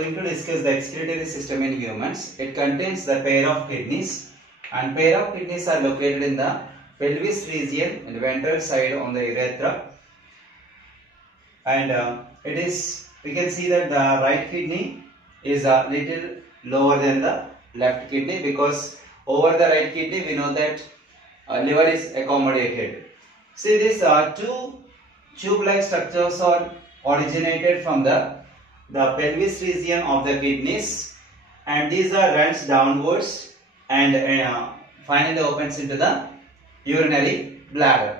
going to discuss the excretory system in humans. It contains the pair of kidneys, and pair of kidneys are located in the pelvis region and ventral side on the urethra. And we can see that the right kidney is a little lower than the left kidney, because over the right kidney we know that liver is accommodated. See, these two tube-like structures are originated from the pelvis region of the kidneys, and these are runs downwards and finally opens into the urinary bladder.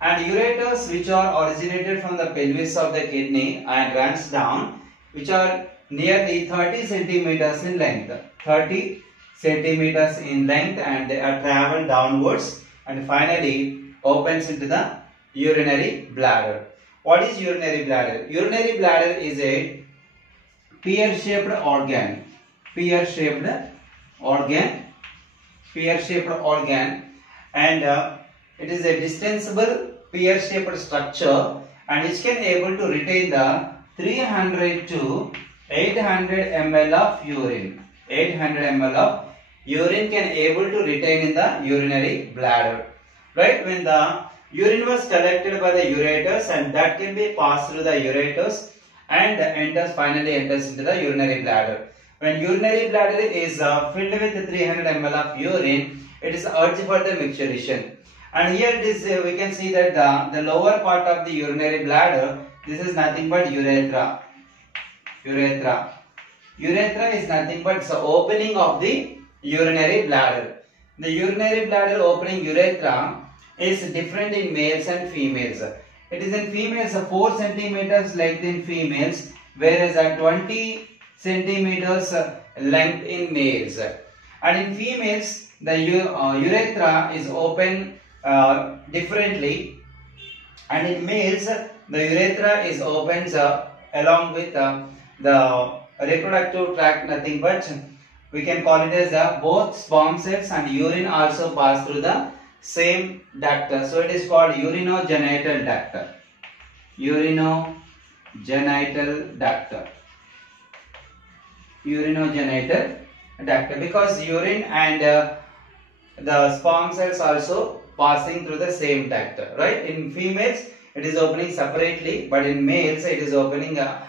And ureters, which are originated from the pelvis of the kidney and runs down, which are nearly 30 centimeters in length. 30 centimeters in length, and they are traveled downwards and finally opens into the urinary bladder. What is urinary bladder? Urinary bladder is a pear-shaped organ. Pear-shaped organ, and it is a distensible pear-shaped structure, and which can able to retain the 300 to 800 ml of urine. 800 ml of urine can able to retain in the urinary bladder. Right? When the urine was collected by the ureters, and that can be passed through the ureters and finally enters into the urinary bladder. When urinary bladder is filled with 300 ml of urine, it is urged for the micturition. And here it is, we can see that the lower part of the urinary bladder, this is nothing but urethra. Urethra is nothing but the opening of the urinary bladder. The urinary bladder opening urethra is different in males and females. It is in females 4 centimeters length in females, whereas 20 centimeters length in males. And in females, the urethra is open differently, and in males, the urethra is opened along with the reproductive tract, nothing but we can call it as both sperm cells and urine also pass through the same duct. So it is called urinogenital duct. Urinogenital duct, because urine and the sperm cells also passing through the same duct. Right? In females it is opening separately, but in males it is opening a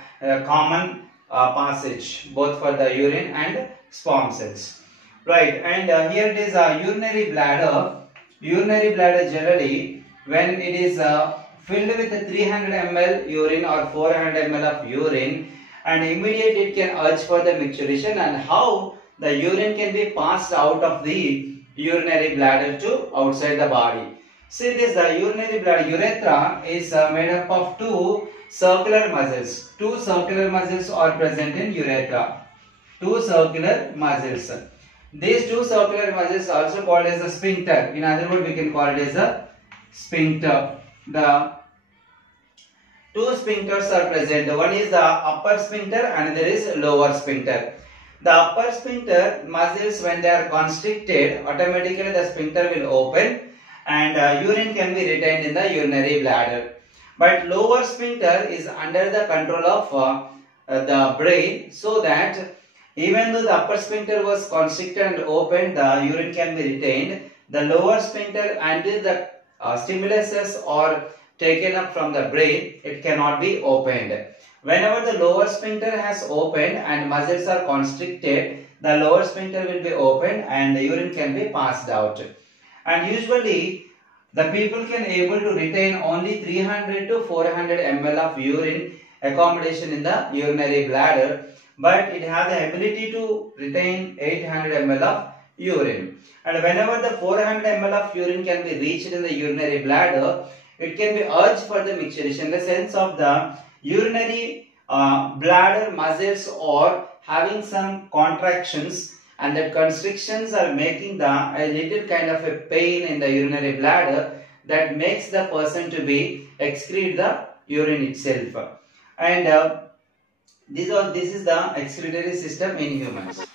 common passage both for the urine and sperm cells. Right? And here it is a urinary bladder. Urinary bladder generally, when it is filled with 300 ml urine or 400 ml of urine, and immediately it can urge for the micturition, and how the urine can be passed out of the urinary bladder to outside the body. See this, the urinary bladder urethra is made up of two circular muscles. Two circular muscles are present in urethra. Two circular muscles. These two circular muscles are also called as a sphincter. In other words, we can call it as a sphincter. The two sphincters are present. One is the upper sphincter and there is lower sphincter. The upper sphincter muscles, when they are constricted, automatically the sphincter will open and urine can be retained in the urinary bladder. But lower sphincter is under the control of the brain, so that even though the upper sphincter was constricted and opened, the urine can be retained. The lower sphincter, until the stimuluses are taken up from the brain, it cannot be opened. Whenever the lower sphincter has opened and muscles are constricted, the lower sphincter will be opened and the urine can be passed out. And usually, the people can able to retain only 300 to 400 ml of urine accommodation in the urinary bladder, but it has the ability to retain 800 ml of urine. And whenever the 400 ml of urine can be reached in the urinary bladder, it can be urged for the micturition, in the sense of the urinary bladder muscles are having some contractions, and that constrictions are making a little kind of a pain in the urinary bladder that makes the person to be excrete the urine itself. And this is the excretory system in humans.